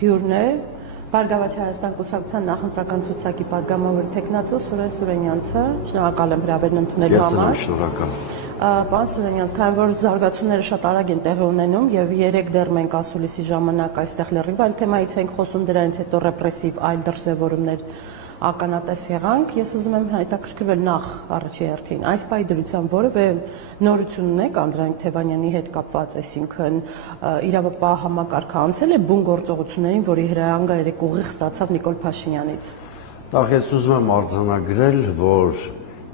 հյուրն է, Բարգավաճ Հայաստան կուսակցության նախընտրական ցուցակի պատգամավոր թեկնածու Սուրեն Սուրենյանցը, շնորհակալ եմ հրավերն ընդունելու համար։ Ես եմ շնորհակալ։ Պարոն Սուրենյանց, քանի որ զարգացումները շատ արագ են տեղի ունենում եւ երեք դեռ մենք ասուլիսի ժամանակ այստեղ լրիվ այլ թեմայից ենք խոսում, դրանից հետո ռեպրեսիվ այլ դրսևորումներ ականատես եղանք, ես ուզում եմ հետաքրքրվել նախ առաջի հերթին այս պահի դրությամբ որևէ նորություն ունեք Անդրանիկ Թևանյանի հետ կապված, այսինքն իրավապահ համակարգը անցել է բուն գործողություններին, որի հրահանգը երեք ուղիղ ստացավ Նիկոլ Փաշինյանից։ Նախ ես ուզում եմ արձանագրել, որ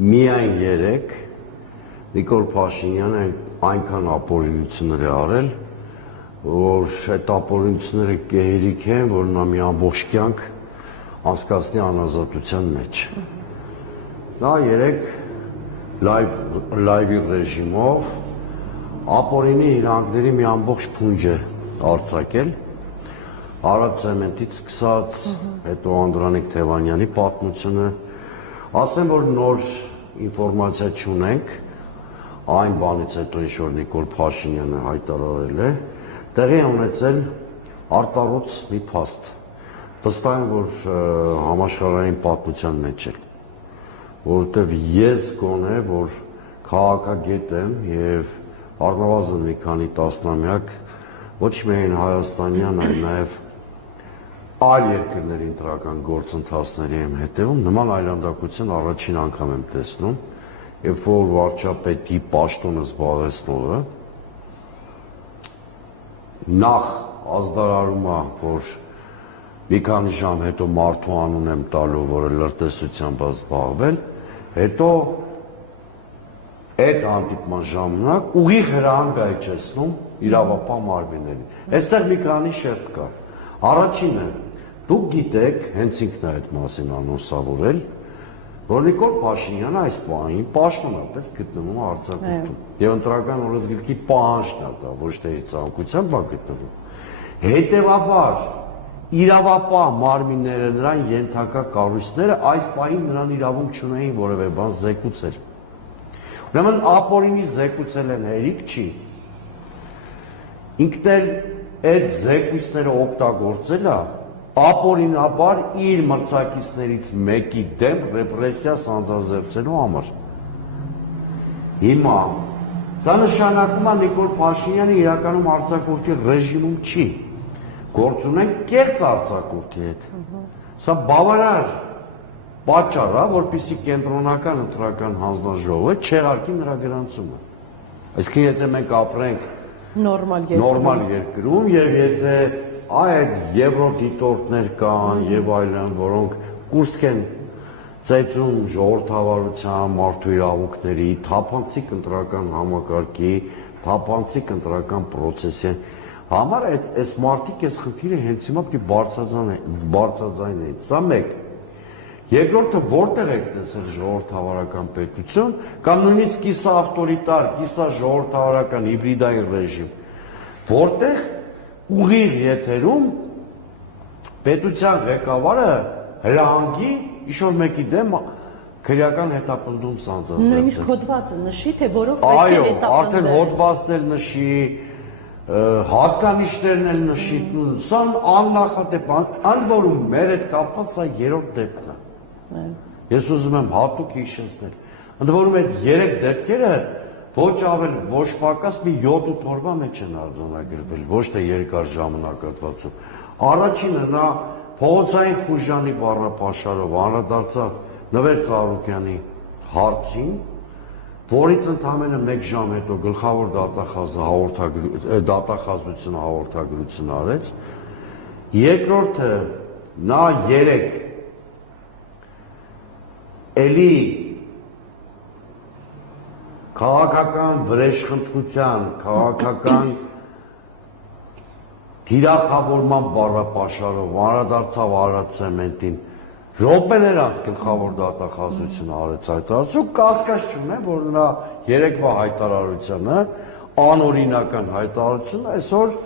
միայն երեք Նիկոլ Փաշինյանը այնքան ապօրինություններ է արել, որ այդ ապօրինությունները կեհերիք են, որ նա մի ամբողջ կյանք անցկացնի անազատության մեջ։ Նա երեք լայվի ռեժիմով ապօրինի իրանքների մի ամբողջ փունջ է արձակել, Արադ Ցեմենտից սկսած, հետո Անդրանիկ Թևանյանի պատմությունը, ասեմ, որ նոր ինֆորմացիա չունենք, այն բանից հետո ինչ որ Նիկոլ Փաշինյանը հայտարարել է, տեղի է ունեցել արտառոց մի փաստ։ Վստահ եմ, որ համաշխարհային պատմության մեջ է, որովհետև ես գոնե, որ քաղաքագետ եմ եւ առնվազն մի քանի տասնամյակ ոչ միայն հայաստանյան, այլ նաեւ այլ երկրների ընտրական գործընթացների եմ հետևում, նման այլանդակություն առաջին անգամ եմ տեսնում, երբ որ վարչապետի պաշտոնը զբաղեցնողը նախ ազդարարում է, որ մի քանի ժամ հետո մարդու անուն եմ տալու, որը լրտեսությամբ է զբաղվել, հետո այդ հանդիպման ժամանակ ուղիղ հրահանգ է իջեցնում իրավապահ մարմիններին։ Այստեղ մի քանի շերտ կա։ Առաջինը, դուք գիտեք, հենց ինքն է այդ մասին անոնսավորել, որ Նիկոլ Փաշինյանը այս պահին պաշտոնապես գտնվում է արձակուրդում։ Եվ ընտրական օրենսգրքի պահանջն է դա, ոչ թե ցանկությամբ է գտնվում։ Հետևաբար իրավապահ մարմինները, նրան ենթակա կառույցները այս պահին նրան իրավունք չունեին որևէ բան զեկուցել։ Ուրեմն ապօրինի զեկուցել են հերիք չի։ Ինքն էլ այդ զեկույցները օգտագործել է ապօրինաբար իր մրցակիցներից մեկի դեմ ռեպրեսիա սանձազերծելու համար։ Հիմա սա նշանակում է Նիկոլ Փաշինյանը իրականում արձակուրդի ռեժիմում չի, գործում են կեղծ արձակուրդի հետ։ Սա բավարար պատճառ է, որպեսզի կենտրոնական ընտրական հանձնաժողովը չեղարկի նրա գրանցումը։ Այսինքն եթե մենք ապրենք նորմալ երկրում եւ եթե այդ եվրոդիտորդներ կան եւ այլն, որոնք կուրսք են ծեծում ժողովրդավարության, մարդու իրավունքների, թափանցիկ ընտրական համակարգի, թափանցիկ ընտրական պրոցեսի համար այս մարդիկ այս խնդիրը հենց հիմա պիտի բարձրաձայնեն։ Սա մեկ։ Երկրորդը որտեղ եք տեսել ժողովրդավարական պետություն կամ նույնիսկ կիսա ավտորիտար, կիսա ժողովրդավարական հիբրիդային ռեժիմ, որտեղ ուղիղ եթերում պետության ղեկավարը հրահանգի ինչ-որ մեկի դեմ քրեական հետապնդում սանձազերծել։ Նույնիսկ հոդվածը նշի, թե որով պետք է հետապնդել։ Այո, արդեն հոդվածն էլ նշի, հատկանիշներն էլ նշի, սա աննախադեպ, ընդ որում մեր հետ կապված սա երրորդ դեպքն է։ Ես ուզում եմ հատուկ հիշեցնել։ Ընդ որում այդ երեք դեպքերը ոչ ավել, ոչ պակաս մի 7-8 օրվա մեջ են արձանագրվել, ոչ թե երկար ժամանակահատվածում։ Առաջինը նա Փողոցային Խուժանի բառապաշարով անդրադարձավ Նվեր Ծառուկյանի հարցին, որից ընդամենը 1 ժամ հետո գլխավոր դատախազությունը հաղորդագրություն արեց։ Երկրորդը նա 3 էլի քաղաքական վրեժխնդրության, քաղաքական թիրախավորման բառապաշարով անդրադարձավ Արադ Ցեմենտին, րոպեներ անց գլխավոր դատախազությունը արեց հայտարարություն, կասկած չունեմ, որ նրա երեկվա հայտարարությունը, անօրինական հայտարարությունը այսօր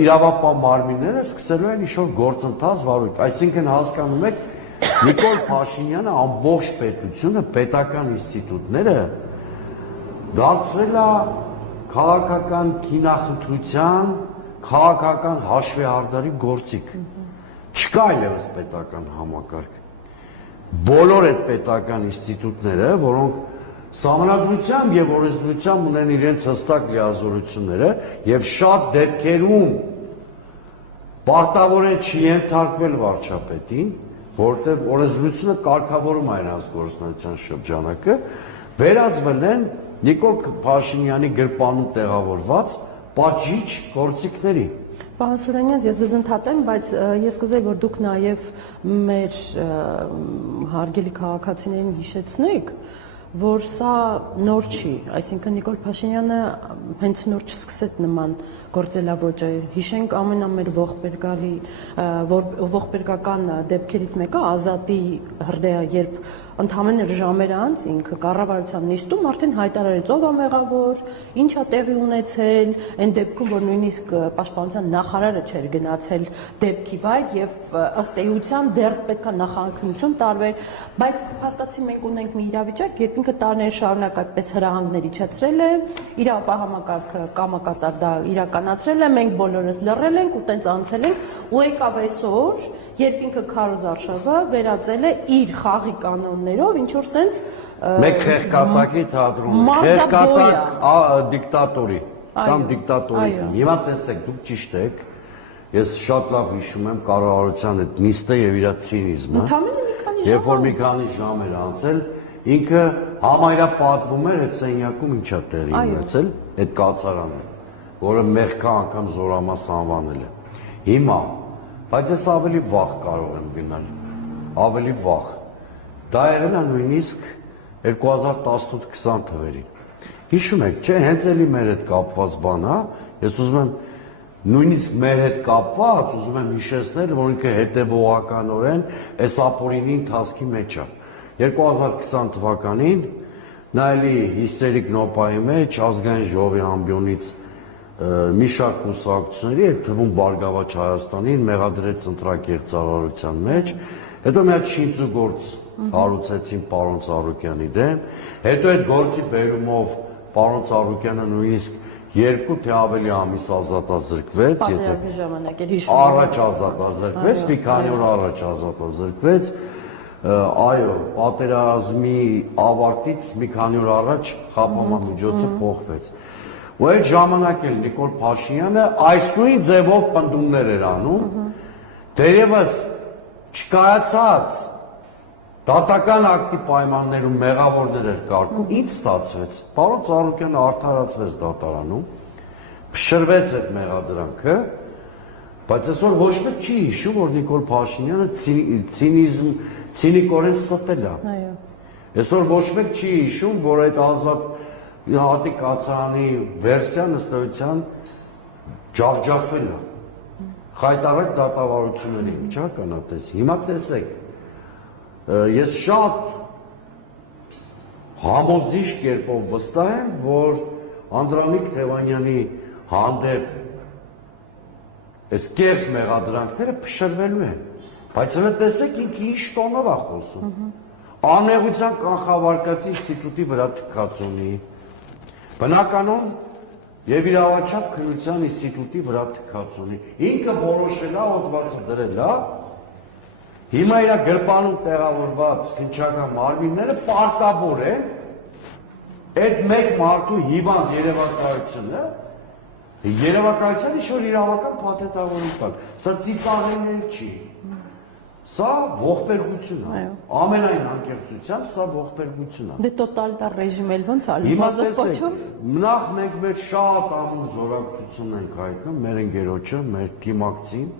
իրավապահ մարմինները սկսելու են ինչ-որ գործընթաց վարույթ, այսինքն հասկանում եք, Նիկոլ Փաշինյանը ամբողջ պետությունը, պետական ինստիտուտները դարձրել է քաղաքական քինախնդրության քաղաքական հաշվեհարդարի գործիք։ Չկա այլևս պետական համակարգ։ Բոլոր այդ պետական ինստիտուտները, որոնք սահմանադրությամբ եւ օրենսդրությամբ ունեն իրենց հստակ լիազորությունները եւ շատ դեպքերում պարտավոր են չի ենթարկվել վարչապետին, որտեղ օրենսդրությունը կարգավորում է նրանց գործունեության շրջանակը, վերածվել են Նիկոլ Փաշինյանի գրպանում տեղավորված պատժիչ գործիքների։ Պարոն Սուրենյան, ես ձեզ ընդհատեմ, բայց ես կուզեի, որ դուք նաև մեր հարգելի քաղաքացիներին հիշեցնեք, որ սա նոր չի, այսինքն Նիկոլ Փաշինյանը հենց նոր չսկսեց նման գործելավոճը։ Հիշենք ամենամեծ ողբերգական դեպքերից մեկը Ազատի հրդեհը, երբ ընդամենը ժամեր անց ինքը կառավարության նիստում արդեն հայտարարեց ով է մեղավոր, ինչ է տեղի ունեցել, այն դեպքում, որ նույնիսկ պաշտպանության նախարարը չէր գնացել դեպքի վայր եւ ըստ էության դեռ պետք է նախաքննություն տարվեր, բայց փաստացի մենք ունենք մի իրավիճակ, երբ ինքը տարիներ շարունակ այդպես հրահանգներ իջեցրել է, իր ապահամակարգը կամակատար դա իրականացրել է, մենք բոլորս լռել ենք ու տենց անցել ենք, ու եկավ այսօր, երբ ինքը Քարոզ Արշավը վերածել է իր խաղի կանոններով, ինչ որ sense մեկ խեղկատակի թատրոն, խեղկատակ դիկտատորի կամ դիկտատորի։ Հիմա տեսեք, դուք ճիշտ եք, ես շատ լավ հիշում եմ կառավարության այդ նիստը եւ իր ցինիզմը։ Երբ որ մի քանի ժամ էր անցել, ինքը համարյա պատմում էր այդ սենյակում ինչա տեղի ունեցել, այդ կացարանը, որը մեղքա անգամ զորամաս անվանել է։ Հիմա, բայց ես ավելի վաղ կարող եմ գնալ, ավելի վաղ։ Դա եղել է նույնիսկ 2018-20 թվերին։ Հիշում եք, չէ, հենց էլի մեր հետ կապված բան է, ես ուզում եմ նույնիսկ մեր հետ կապված, ուզում եմ հիշեցնել, որ ինքը հետևողականորեն այս ապօրինի ընթացքի մեջ է։ 2020 թվականին նա էլի հիստերիկ նոպայի մեջ ազգային ժողովի ամբիոնից մի շարք կուսակցությունների, այդ թվում Բարգավաճ Հայաստանին մեղադրեց ընտրակերծարարության մեջ, հետո մի հատ շինծուգործ հարուցեցին պարոն Ծառուկյանի դեմ, հետո այդ գործի բերումով պարոն Ծառուկյանը նույնիսկ 2 թե ավելի ամիս ազատազրկվեց, պատերազմի ժամանակ էր հիշում։ Առաջ ազատազրկվեց, մի քանի օր առաջ ազատազրկվեց, այո, պատերազմի ավարտից մի քանի օր առաջ խապամամիջոցը փոխվեց։ Ու այդ ժամանակ էլ Նիկոլ Փաշինյանը այս նույն ձևով պնդումներ էր անում, դերևս չկայացած դատական ակտի պայմաններում մեղավորներ էր կարգում, ինչ ստացվեց։ Պարոն Ծառուկյանը արդարացվեց դատարանում, փշրվեց այդ մեղադրանքը, բայց այսօր ոչ մեկ չի հիշում, որ Նիկոլ Փաշինյանը ցինիկորեն ստել է։ Այո։ Այսօր ոչ մեկ չի հիշում, որ այդ ազատ հատի կացարանի վերսիան ըստ էության ջախջախվել է։ Խայտարակ դատավարությունների միջականատես։ Հիմա տեսեք, ես շատ համոզիչ կերպով վստահ եմ, որ Անդրանիկ Թևանյանի հանդեպ այս կեղծ մեղադրանքները փշրվելու են, բայց հենց տեսեք ինքը ինչ տոնով է խոսում։ Անեղության կանխավարկածի ինստիտուտի վրա թքածունի, բնականon եւ իրավաչափ քննության ինստիտուտի վրա թքածունի, ինքը որոշել է, հոդվածը դրել է, հիմա իր գրպանում տեղավորված քննչական մարմինները պարտավոր են այդ մեկ մարդու հիվանդ երևակայությունը ինչ-որ իրավական փաթեթավորում տալ։ Սա ծիծաղելիել չի։ Սա ողբերգություն է։ Ամենայն անկեղծությամբ սա ողբերգություն է։ Դե տոտալիտար ռեժիմ էլ ոնց ալու Հիմա տեսեք, նախ մենք մեր շատ ամուր զորակցություն ենք հայտնում մեր ընկերոջը, մեր թիմակցին,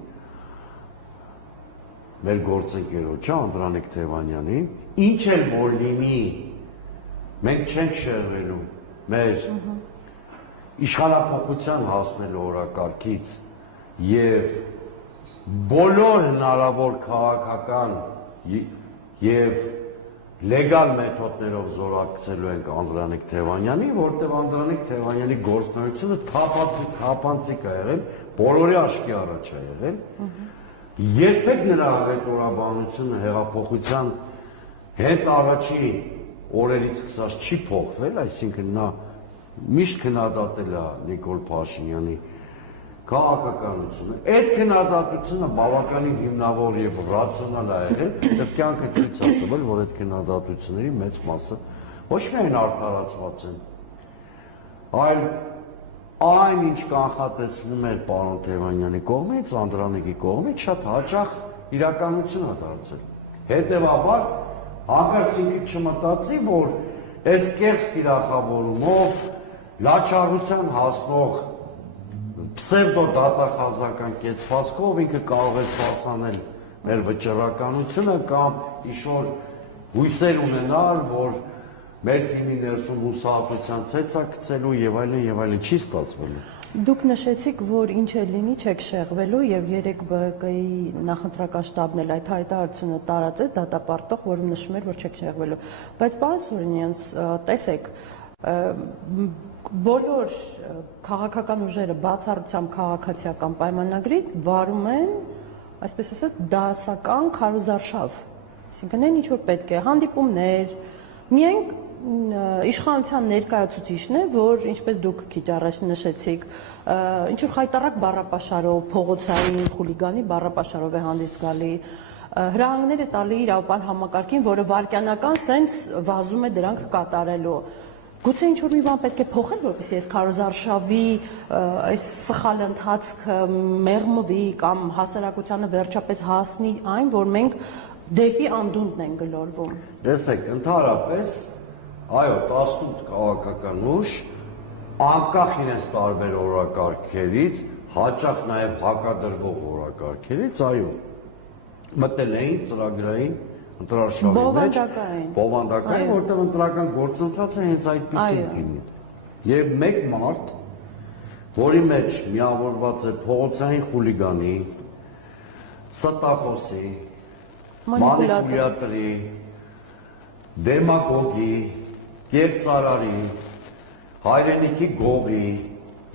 մեր գործընկերոջը Անդրանիկ Թևանյանին, ինչ էլ որ լինի, մենք չենք շեղվելու մեր իշխանափոխության հասնելու օրակարգից եւ բոլոր հնարավոր քաղաքական եւ լեգալ մեթոդներով զորակցելու ենք Անդրանիկ Թևանյանին, որտեղ Անդրանիկ Թևանյանի գործունեությունը թափանցիկ է եղել, բոլորի աչքի առաջ է եղել։ Երբեք նրա հաղորդորաբանությունը հեղափոխության հենց առաջին օրերից սկսած չի փոխվել, այսինքն նա միշտ քննադատել է Նիկոլ Փաշինյանի քաղաքականությունը, այդ քննադատությունը բավականին հիմնավոր եւ ռացիոնալ է եղել, եւ կյանքը ցույց է տվել, որ այդ քննադատությունների մեծ մասը ոչ միայն արդարացված են, այլ այն ինչ կանխատեսվում էր պարոն Թևանյանի կողմից, Անդրանիկի կողմից շատ հաճախ իրականություն է դարձել։ Հետևաբար հանկարծ ինքը չմտածի, որ այս կեղծ թիրախավորումով լաչառության հասնող պսևդո դատախազական կեցվածքով ինքը կարող է սпасանել մեր վճռականությունը կամ ինչ-որ հույսեր ունենալ, որ մեր թիմի ներսում հուսահատության ցեցա գցելու եւ այլն չի ստացվելու։ Դուք նշեցիք, որ ինչ է լինի, չեք շեղվելու եւ 3 ԲԿ-ի նախընտրական շտաբն էլ այդ հայտարարությունը տարածեց դատապարտող, որում նշում էր, որ չեք շեղվելու։ Բայց պարոն Սուրենյանց, տեսեք, բոլոր քաղաքական ուժերը բացառությամբ քաղաքացիական պայմանագրի վարում են, այսպես ասած, դասական քարոզարշավ։ Այսինքն այն ինչ որ պետք է, հանդիպումներ, միայն իշխանության ներկայացուցիչն է, որ ինչպես դուք քիչ առաջ նշեցիք, ինչ որ խայտարակ բառապաշարով, փողոցային խուլիգանի բառապաշարով է հանդես գալի, հրահանգներ է տալի իրավապահ համակարգին, որը վարքյանական սենց վազում է դրանք կատարելու։ Գուցե ինչ որ մի բան պետք է փոխել, որպեսզի այս քարոզարշավի այս սխալ ընթացքը մեղմվի կամ հասարակությանը վերջապես հասնի այն, որ մենք դեպի անդունդն են գլորվում։ Տեսեք, ընդհանրապես, այո, 18 քաղաքական ուժ անկախ իրենց տարբեր օրակարգերից, հաճախ նաև հակադրվող օրակարգերից, այո, մտել էին ծրագրային ընտրարշավի մեջ, բովանդակային, որտեղ ընտրական գործընթացը հենց այդպիսին լինի։ Եվ մեկ մարդ, որի մեջ միավորված է փողոցային խուլիգանի, ստախոսի, մանիպուլյատորի, դեմագոգի, կեղծարարի, հայրենիքի գողի,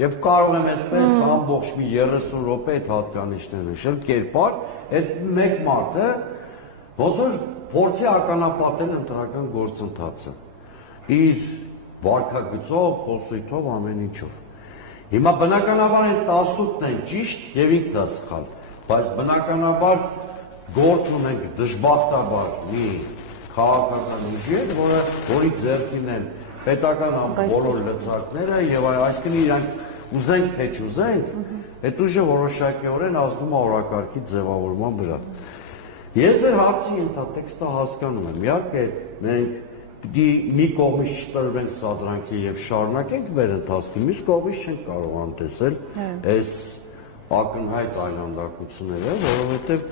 եւ կարող եմ այսպես ամբողջ մի 30 րոպե այդ հատկանիշները նշել կերպար, այդ մեկ մարդը ոնց որ փորձի ականապատել ընտրական գործընթացը իր վարքագծով, խոսույթով, ամեն ինչով։ Հիմա բնականաբար այդ 18-ն են ճիշտ եւ ինքն է սխալ, բայց բնականաբար գործ ունենք դժբախտաբար մի քաղաքական ուժի հետ, որի ձեռքին են պետական բոլոր լծակները եւ այսինքն իրանք ուզենք թե չուզենք, այդ ուժը որոշակիորեն ազդում է օրակարգի ձևավորման վրա։ Ես ձեր հարցի ենթատեքստը հասկանում եմ, իհարկե մենք պիտի մի կողմից չտրվենք սադրանքի եւ շարունակենք մեր ընթացքը, մյուս կողմից չենք կարող անտեսել այս ակնհայտ այլանդակությունները, որովհետեւ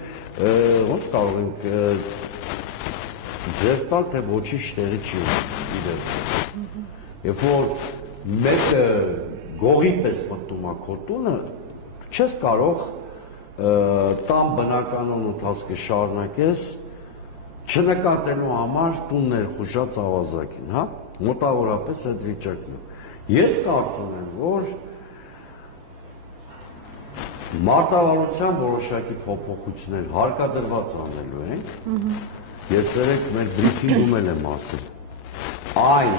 ոնց կարող ենք ձեր տալ, թե ոչինչ տեղի չի ունենում։ Երբ որ մեկը գողի պես մտնում է քո տունը, չես կարող տան բնականon ընթացքը շարունակես չնկատելու համար տուն ներխուժած ավազակին, հա, մոտավորապես այդ վիճակն է։ Ես կարծում եմ, որ մարտավարության որոշակի փոփոխություններ հարկադրված անելու ենք, ես երեք մեր բրիֆինգում էլ եմ ասել, այն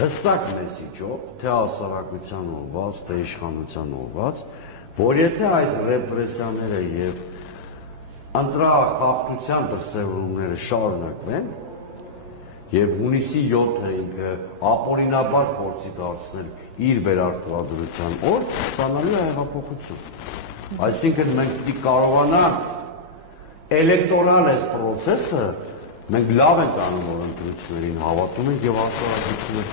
հստակ մեսիջով, թե հասարակության ուղղված, թե իշխանության ուղղված, որ եթե այս ռեպրեսիաները եւ ընտրախախտության դրսևորումները շարունակվեն եւ հունիսի 7-ը ինքը ապօրինաբար փորձի դարձնել իր վերարտադրության օր, ստանալու է հեղափոխություն։ Այսինքն մենք պիտի կարողանանք էլեկտորալ այս process-ը մենք լավ ենք անում, որ ընտրություններին հավատում ենք եւ հասարակությունը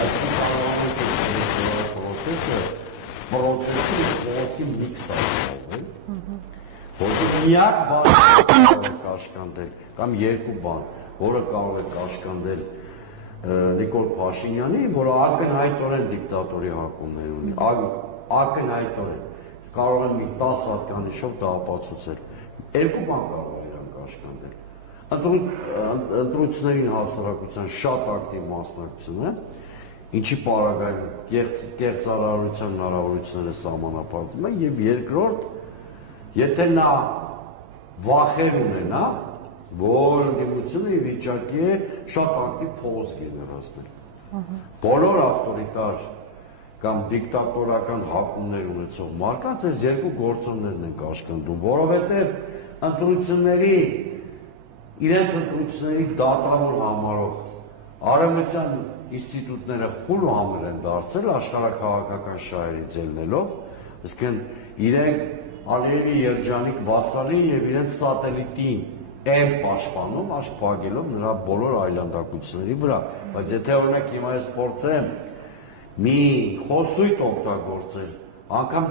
այսինքն կարողանանք այս process-ը փորձի միքս արել, որտեղ միակ բանը կարող է կաշկանդել, կամ երկու բան, որը կարող է կաշկանդել Նիկոլ Փաշինյանին, որը ակնհայտորեն դիկտատորի հակումներ ունի, ակնհայտորեն, կարող են մի 10 հատկանիշով դա ապացուցել, երկու բան կարող է իրան կաշկանդել, ընտրություններին հասարակության շատ ակտիվ մասնակցությունը, ինչի պարագայում կեղծարարության հնարավորությունները սահմանափակվում են եւ երկրորդ, եթե նա վախեր ունենա, որ ընդդիմությունը ի վիճակի է շատ ակտիվ փողոց գեներացնել։ Բոլոր ավտորիտար կամ դիկտատորական հակումներ ունեցող մարդկանց այս երկու գործոններն են կաշկանդում, որովհետև իրենց ընտրությունների դատավոր համարող արևմտյան ինստիտուտները խուլ ու համր են դարձել աշխարհաքաղաքական շահերից ելնելով, այսինքն իրենք Ալիևի երջանիկ վասալին եւ իրենց սատելիտին են պաշտպանում, աշխ փակելով նրա բոլոր այլանդակությունների վրա, բայց եթե օրինակ հիմա ես փորձեմ մի խոսույթ օգտագործել, անգամ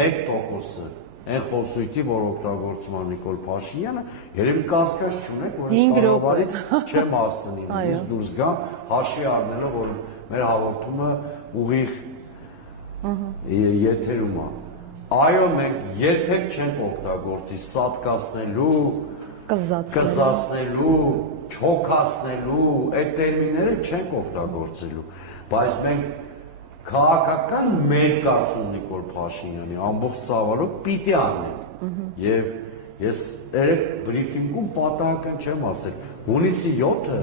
1%-ը այն խոսույթի, որ օգտագործում է Նիկոլ Փաշինյանը, երևի կասկած չունեք, որ այս կառավարից չեմ հասցնի, ես դուրս գամ, հաշվի առնելով, որ մեր հաղորդումը ուղիղ եթերում է։ Այո, մենք երբեք չենք օգտագործի սատկացնելու, կզացնելու, չոքացնելու, այդ տերմինները չենք օգտագործելու, բայց մենք քաղաքական մեր կարծում Նիկոլ Փաշինյանի ամբողջ ծավալով պիտի անենք։ Եվ ես երեք բրիֆինգում պատահական չեմ ասել, հունիսի 7-ը,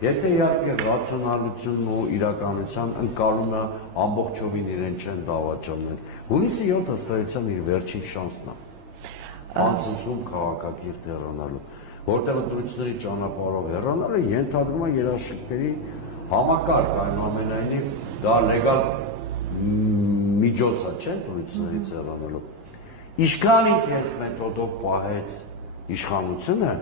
եթե իհարկե ռացիոնալությունն ու իրականության ընկալումը ամբողջովին իրեն չեն դավաճանել, հունիսի 7-ը ըստ էության իր վերջին շանսն է անցնցում քաղաքակիրթ հեռանալու, որտեղ ընտրությունների ճանապարհով հեռանալը ենթադրում է երաշխիքների համակարգ, այնուամենայնիվ դա լեգալ միջոց է, չէ՞, ընտրություններից հեռանալու։ Ինչքան ինքը այս մեթոդով պահեց իշխանությունը,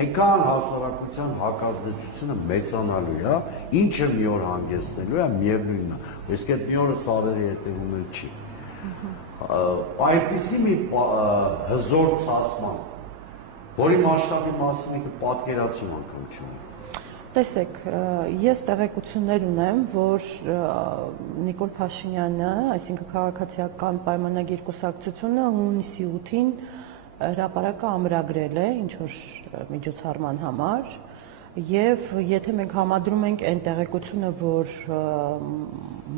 այնքան հասարակության հակազդեցությունը մեծանալու է, ինչը մի օր հանգեցնելու է, միևնույնն է, իսկ այդ մի օրը սարերի հետևում էլ չի։ Այդպիսի մի հզոր ցասման, որի մասշտաբի մասին ինքը պատկերացում անգամ չունի։ Տեսեք, ես տեղեկություններ ունեմ, որ Նիկոլ Փաշինյանը, այսինքն քաղաքացիական պայմանագիր կուսակցությունը հունիսի 8-ին հրապարակը ամրագրել է ինչ-որ միջոցառման համար, եւ եթե մենք համադրում ենք այն տեղեկությունը, որ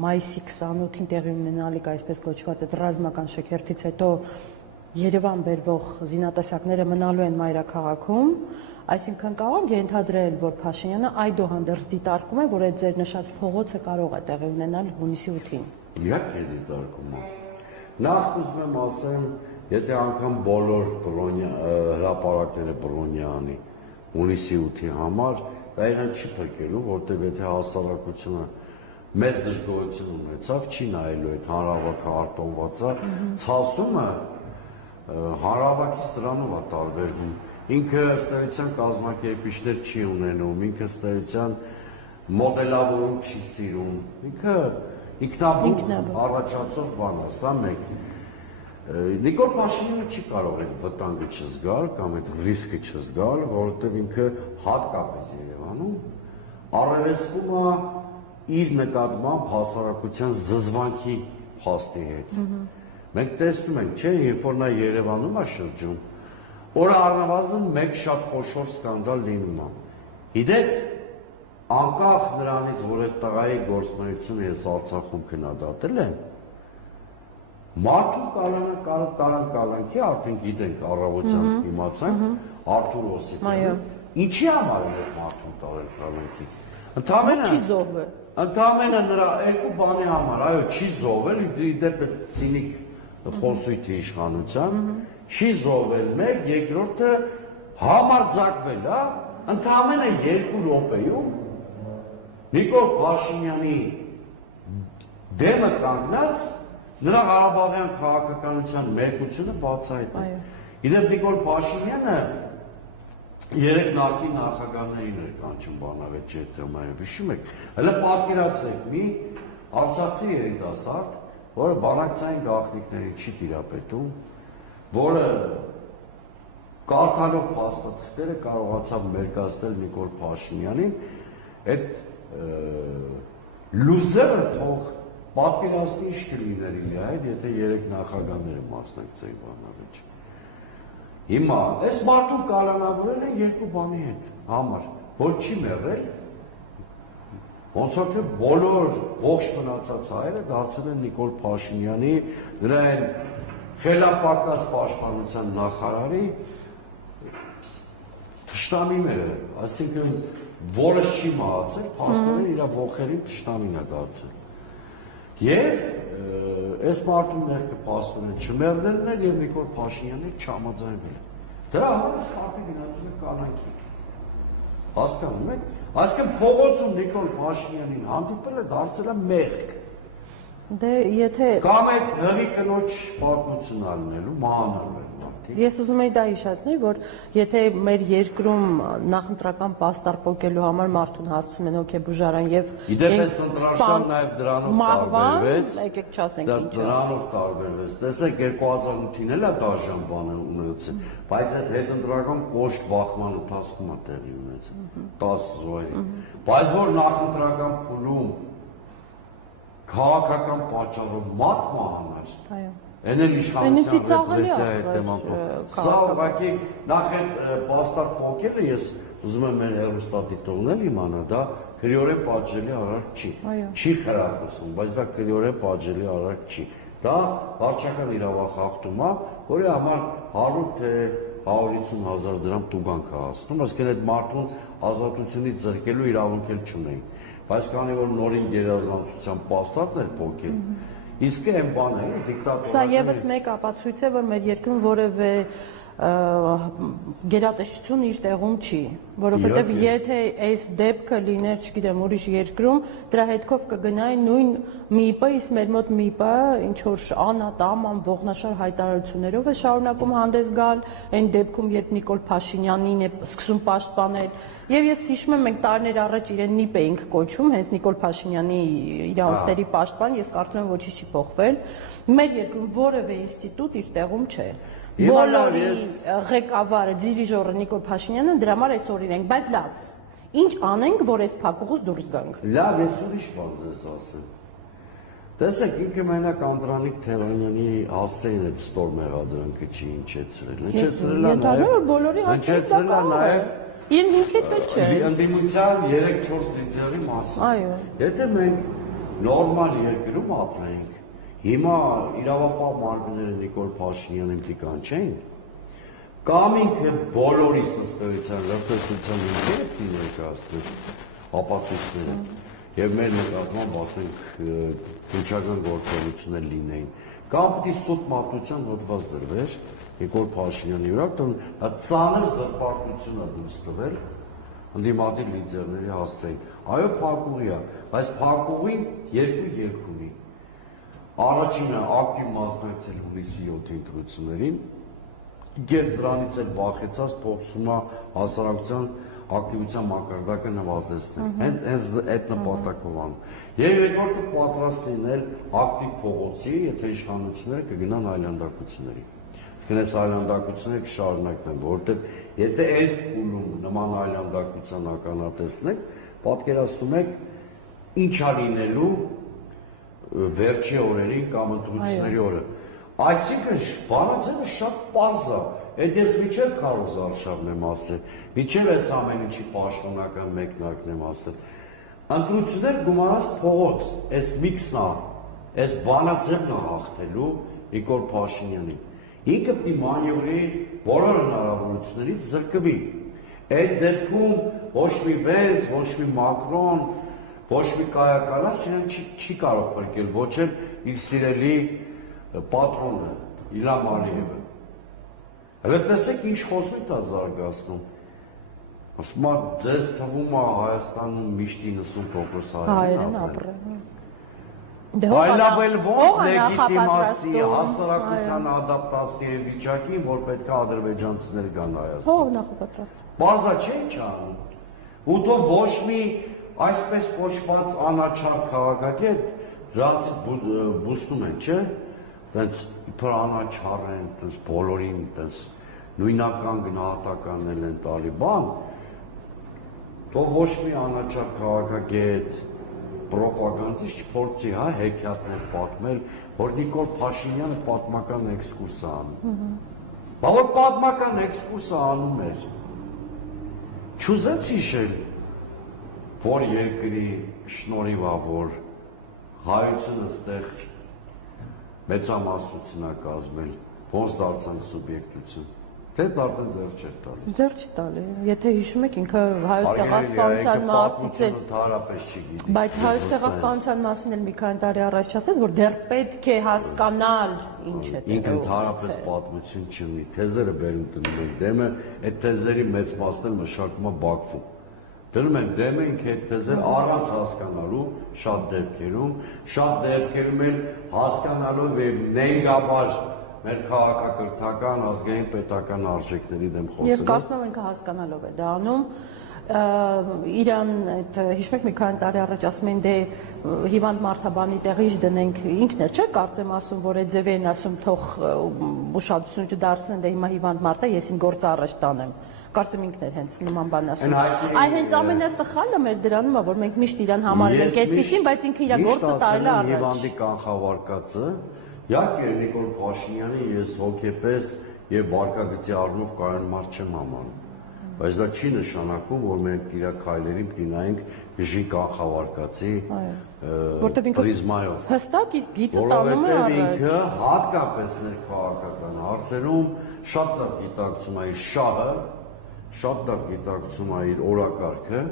մայիսի 28-ին տեղի ունենալիք այսպես կոչված այդ ռազմական շքերթից հետո Երևան բերվող զինատեսակները մնալու են մայրաքաղաքում, այսինքն կարող ենթադրել, որ Փաշինյանը այդուհանդերձ դիտարկում է, որ այդ ձեր նշած փողոցը կարող է տեղի ունենալ հունիսի 8-ին։ Իհարկե դիտարկում է։ Նախ ուզում եմ ասեմ, եթե անգամ բոլոր հրապարակները Բրոնյանի հունիսի 8-ի համար, դա իրեն չի փրկելու, որտեղ եթե հասարակությունը մեծ դժգոհություն ունեցավ, չի նայելու այդ հանրահավաքը արտոնվածա ցասումը հանրահավաքից դրանով է տարբերվում։ Ինքը ըստ էության կազմակերպիչներ չի ունենում, ինքը ըստ էության մոդելավորում չի սիրում, ինքը ինքնաբուխ առաջացող բան է, սա մեկ։ Նիկոլ Փաշինյանը չի կարող այդ վտանգը չզգալ կամ այդ ռիսկը չզգալ, որովհետև ինքը հատկապես Երևանում առերեսվում է իր նկատմամբ հասարակության զզվանքի փաստի հետ։ Մենք տեսնում ենք, չէ, երբ որ նա Երևանում է շրջում, օրը առնվազն մեկ շատ խոշոր սկանդալ լինում է։ Գիտեք, անկախ նրանից, որ այդ տղայի գործունեությունը ես Արցախում քննադատել եմ, մարդու կալանքի արդեն գիտենք առավոտյան իմացանք Արթուր Օսիպյանը, ինչի համար է մարդուն տարել կալանքի։ Ընդամենը նրա երկու բանի համար, այո, չի զոհվել, իդեպ ցինիկ խոսույթի իշխանության, չի զոհվել մեկ, երկրորդը համարձակվել է, ընդամենը 2 րոպեում Նիկոլ Փաշինյանի դեմը կանգնած նրա Ղարաբաղյան քաղաքականության մերկությունը բացահայտել։ Իդեպ Նիկոլ Փաշինյանը երեք նախկին նախագահներին էր կանչում բանավեճ թեմայով, հիշում եք։ Հələ պատկերացրեք մի արցախցի երիտասարդ, որը բանակցային գաղտնիքներին չի տիրապետում, որը կարդալով փաստաթղթերը կարողացավ մերկացնել Նիկոլ Փաշինյանին, այդ լուզերը թող պատկերացնի ինչ կլիներ իր հետ, եթե երեք նախագահները մասնակցեին բանավեճ։ Հիմա, այս մարդուն կալանավորել է երկու բանի հետ համար, որ չի մեռել, ոնց որ թե բոլոր ողջ մնացած հայերը դարձել են Նիկոլ Փաշինյանի, նրա այն խելապակաս պաշտպանության նախարարի թշնամիները, այսինքն որը չի մահացել, փաստորեն իր ողքերին թշնամին է դարձել։ Եվ այս մարդու մեղքը փաստորեն չմերնելն էր եւ Նիկոլ Փաշինյանը չհամաձայնվել։ Դրա համար այս քարտը գնացել է կանանքի։ Հասկանում եք։ Այսինքն փողոցում Նիկոլ Փաշինյանին հանդիպել է դարձել է մեղք։ Դե եթե Կամ այդ հղի կնոջ պատմությունն ալնելու մանալու են մարդիկ։ Ես ուզում եի դա հիշեցնել, որ եթե մեր երկրում նախընտրական պաստառ պոկելու համար մարդուն հասցնում են հոգեբուժարան եւ Իդեպ ընտրաշան նաև դրանով տարբերվեց։ Եկեք չասենք ինչ։ Դրանով տարբերվեց։ Տեսեք 2008-ին էլ է դաժան բանը ունեցել, բայց այդ հետընտրական կոշտ բախման ընթացքում է տեղի ունեցել 10 զոհերի։ Բայց որ նախընտրական փուլում քաղաքական պատճառով մատմանար։ Այո։ Այն էլ իշխանության ռեպրեսիայի հետևանքով։ Սա ուղղակի նախ այդ պաստառ պոկելը ես ուզում եմ մեր հեռուստադիտողներ իմանա, դա քրեորեն պատժելի արարք չի։ Չի խրախուսում, բայց դա քրեորեն պատժելի արարք չի։ Դա վարչական իրավախախտում է, որի համար 100 թե 150 հազար դրամ տուգանք է հասնում, այսինքն այդ մարդուն ազատությունից զրկելու իրավունք էլ չունեին։ Բայց քանի որ նորին գերազանցության պաստառն էր պոկել, իսկ այն բանը է դիկտատորական։ Սա եւս մեկ ապացույց է, որ մեր երկրում որևէ գերատեսչություն իր տեղում չի, որովհետև եթե այս դեպքը լիներ, չգիտեմ, ուրիշ երկրում, դրա հետքով կգնային նույն ՄԻՊ-ը, իսկ մեր մոտ ՄԻՊ-ը ինչ որ անատամ, ողնաշար հայտարարություններով է շարունակում հանդես գալ, այն դեպքում, երբ Նիկոլ Փաշինյանին է սկսում պաշտպանել, եւ ես հիշում եմ, մենք տարիներ առաջ իրեն ՆԻՊ էինք կոչում, հենց Նիկոլ Փաշինյանի իրավունքների պաշտպան, ես կարծում եմ ոչինչ չի փոխվել, մեր երկրում որևէ ինստիտուտ իր տեղում չէ։ Բոլորի ղեկավարը, դիրիժորը Նիկոլ Փաշինյանը դրա համար այսօր իրենք, բայց լավ, ինչ անենք, որ այս փակուղուց դուրս գանք։ Լավ, ես ուրիշ բան ձեզ ասեմ։ Տեսեք, ինքը մենակ Անդրանիկ Թևանյանի հասցեին այդ ստոր մեղադրանքը չի հնչեցրել։ Հնչեցրել է նաև Իրեն հիմքետ էլ չէ։ Ընդդիմության 3-4 լիդերի մասին։ Այո։ Եթե մենք նորմալ երկրում ապրենք, հիմա իրավապահ մարմինները Նիկոլ Փաշինյանին տիկան չեն, կամ ինքը բոլորիս ըստ էության լրտեսության ինքնին ներկայացնել ապացույցները եւ մեր նկատմամբ ասենք քննչական գործողություններ լինեին, կամ պիտի սուտ մատնության հոդված դրվեր Նիկոլ Փաշինյանի վրա, ծանր զրպարտությունը դուրս տվել ընդդիմադիր լիդերների հասցեին։ Այո, փակուղի է, բայց փակուղին երկու ելք ունի։ Առաջինը ակտիվ մասնակցել հունիսի 7-ի ընտրություններին, գեց դրանից էլ վախեցած փորձում է հասարակության ակտիվության մակարդակը նվազեցնել։ Հենց այդ նպատակով անում։ Եվ երկրորդը պատրաստ լինել ակտիվ փողոցի, եթե իշխանությունները կգնան այլանդակությունների։ Այս այլանդակությունները կշարունակվեն, որովհետև եթե այս փուլում նման այլանդակության ականատեսնեք, պատկերացնում եք ինչ է լինելու վերջի օրերին կամ ընտրությունների օրը։ Այսինքն բանաձևը շատ պարզ է։ Այդ ես միջև Քարոզ Արշավն եմ ասել, միջև այս ամեն ինչի պաշտոնական մեկնարկն եմ ասել։ Ընտրություններ գումարած փողոց, այս միքսն է, այս բանաձևն է հաղթելու Նիկոլ Փաշինյանին։ Ինքը պիտի մանևրի բոլոր հնարավորություններից զրկվի։ Այդ դեպքում ոչ մի Վենս, ոչ մի Մակրոն, ոչ մի Կայա Կալաս իրեն չի կարող փրկել, ոչ էլ իր սիրելի պատրոնը Իլհամ Ալիևը։ Հələ տեսեք ինչ խոսույթ է զարգացնում։ Ասում է, ձեզ թվում է Հայաստանում միշտ 90% հայերեն ապրեն։ Այլավել ոնց լեգիտիմացի, հասարակության ադապտացի վիճակին, որ պետք է ադրբեջանցիներ գան Հայաստան։ Ո՞վ նախապատրաստ։ Բազա չէ չանում։ Ու դու ոչ մի այսպես կոչված անաչափ քաղաքագետ դրանից բուսնում են, չէ՞։ Դենց իբր անաչառ են, դենց բոլորին, դենց նույնական գնահատականներ են տալի, բան։ Դու ոչ մի անաչափ քաղաքագետ պրոպագանդիստ չփորձի, հա, հեքիաթներ պատմել, որ Նիկոլ Փաշինյանը պատմական էքսկուրս է անում։ Բա որ պատմական էքսկուրս է անում էր։ Չուզեց հիշել, որ երկրի շնորհիվ է, որ հայությունը ստեղ մեծամասնություն է կազմել, ոնց դարձանք սուբյեկտություն։ Թե արդեն ձեռ չէր տալիս։ Ձեռ չի տալի։ Եթե հիշում եք, ինքը հայոց ցեղասպանության մասից էլ հարաբերս չգիտի։ Բայց հայոց ցեղասպանության մասին էլ մի քանի տարի առաջ ասեց, որ դեռ պետք է հասկանալ ինչ է ինքը ընդհանրապես պատմություն չունի, թեզերը բերում դնում են դեմը, այդ թեզերի մեծ մասն էլ մշակում է Բաքվում։ Դնում են դեմը ինքը այդ թեզեր առանց հասկանալու շատ դեպքերում էլ հասկանալու եւ նեյգաբար մեր քաղաքակրթական ազգային պետական արժեքների դեմ խոսել։ Ես կարծում եմ ինքը հասկանալով է դա անում։ Իրան այդ հիշում եք մի քանի տարի առաջ ասում են դե հիվանդ մարդաբանի տեղից դնենք ինքն էլ չէ կարծեմ ասում որ այդ ձև են ասում թող ուշադրություն չդարձնեն դե հիմա հիվանդ մարդ է ես ին գործը առաջ տանեմ կարծեմ ինքն էր հենց նման բան ասում այ հենց ամենասխալը մեր դրանում է որ մենք միշտ իրան համարում ենք այդպեսին բայց ինքը իր գործը տարել է առաջ հիվանդի կանխավարկածը իհարկե Նիկոլ Փաշինյանի ես հոգեպես եւ վարկագծի առումով կայուն մարդ չեմ համարում բայց դա չի նշանակում որ մենք իր քայլերին դինայինք գժի կանխավարկածի պրիզմայով հստակ իր գիծը տանում է առաջ ինքը հատկապես ներքաղաքական հարցերում շատ լավ գիտակցում է իր շահը շատ լավ գիտակցում է իր օրակարգը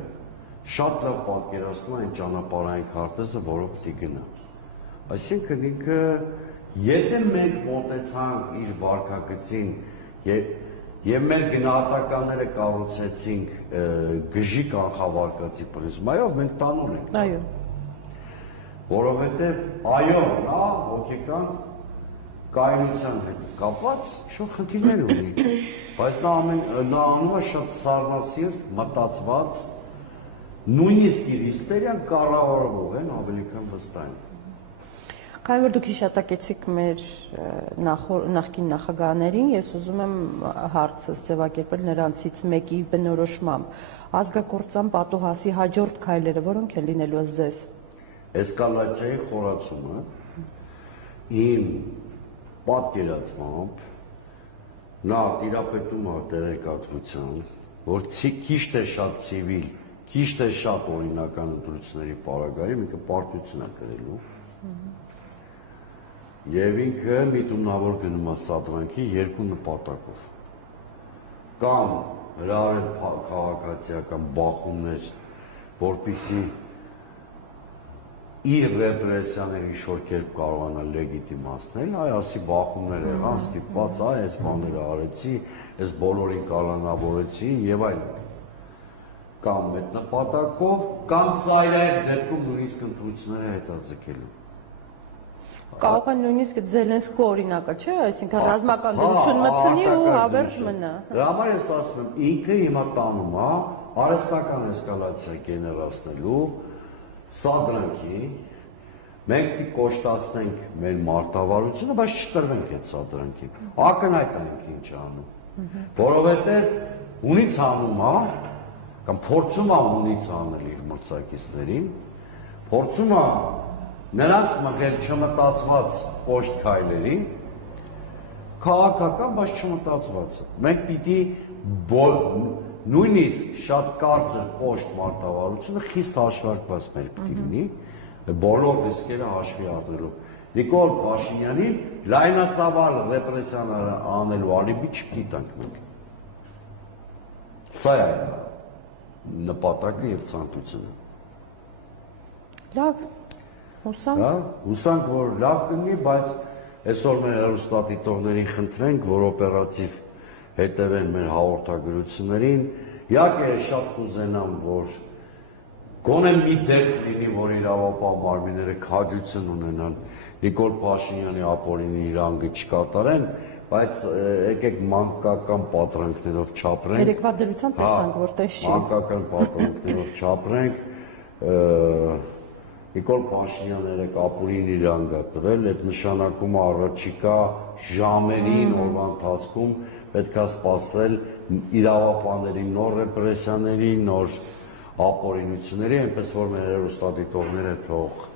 շատ լավ պատկերացնում է այն ճանապարհային քարտեզը որով պիտի գնա այսինքն ինքը եթե մենք մոտեցանք իր վարկագծին եւ մեր գնահատականները կառուցեցինք գժի կանխավարկածի պրիզմայով մենք տանուլ ենք այո որովհետեւ այո նա հոգեկան կայունության հետ կապված շատ խնդիրներ ունի բայց նա անում է շատ սառնասիրտ մտածված նույնիսկ իր հիստերիան կառավարվող են ավելի քան վստահ Քանի որ դուք հիշատակեցիք մեր նախկին նախագահներին, ես ուզում եմ հարցս ձևակերպել նրանցից մեկի բնորոշմամբ։ Ազգակործան պատուհասի հաջորդ քայլերը որոնք են լինելու ձեզ։ Էսկալացիայի խորացումը իմ պատկերացմամբ նա տիրապետում է տեղեկատվության, որ քիչ թե շատ ցիվիլ, քիչ թե շատ օրինական ընտրությունների պարագայում ինքը պարտություն է կրելու Եվ ինքը միտումնավոր գնում է սադրանքի երկու նպատակով կամ հրավեր քաղաքացիական բախումներ որպիսի իր ռեպրեսիաների ինչ-որ կերպ կարողանա լեգիտիմացնել այ ասի բախումներ եղան ստիպված այս բաները արեցի այս բոլորին կալանավորեցի եւ այլն կամ այդ նպատակով կամ ծայրահեղ դեպքում նույնիսկ ընտրությունները հետաձգելու Կարող է նույնիսկ Զելենսկու օրինակը, չէ, այսինքն ռազմական դրություն մտցնի ու հավերժ մնա։ Դրա համար ես ասում եմ, ինքը հիմա տանում է արհեստական էսկալացիա գեներացնելու սադրանքի, մենք պիտի կոշտացնենք մեր մարտավարությունը, բայց չտրվենք այդ սադրանքին։ Ակնհայտ է ինքը ինչ անում։ Որովհետև ունից անում է կամ փորձում է ունից անել իր մրցակիցներին, փորձում է նրանց մղել չմտածված կոշտ քայլերի քաղաքական, բայց չմտածված։ Մենք պիտի նույնիսկ շատ կարծր կոշտ մարտավարությունը խիստ հաշվարկված մեր պիտի լինի, բոլոր դիսկերը հաշվի առնելով։ Նիկոլ Փաշինյանին լայնածավալ ռեպրեսիաներ անելու ալիբի չպիտի տանք մենք։ Սա է նպատակը եւ ցանկությունը։ Լավ Հուսանք, որ լավ կլինի, բայց այսօր մեր հեռուստադիտողներին խնդրենք, որ օպերատիվ հետևեն մեր հաղորդագրություններին։ Իհարկե շատ կուզենամ, որ գոնե մի դեպք լինի, որ իրավապահ մարմինները քաջություն ունենան Նիկոլ Փաշինյանի ապօրինի իրավունքը չկատարեն, բայց եկեք մանկական պատրանքներով չապրենք։ Երեկվա դրությամբ տեսանք, որ տես չի։ Մանկական պատրանքներով չապրենք, Նիկոլ Փաշինյանը ապօրին իրավունք է տվել, այդ նշանակում է առաջիկա ժամերին օրվա ընթացքում պետք է սպասել իրավապահների նոր ռեպրեսիաների, նոր ապօրինությունների, այնպես որ մեր հեռուստադիտողները թող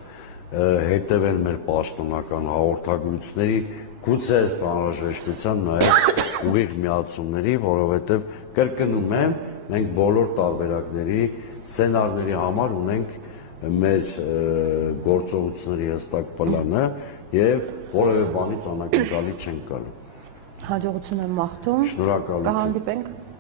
հետևեն մեր պաշտոնական հաղորդագրությունների, գուցե ըստ անհրաժեշտության նաև ուղիղ միացումների, որովհետև կրկնում եմ, մենք բոլոր տարբերակների, սցենարների համար ունենք մեր գործողությունների հստակ պլանը եւ որևէ բանից անակնկալի չենք գալու։ Հաջողություն եմ մաղթում։ Շնորհակալություն։ Կհանդիպենք։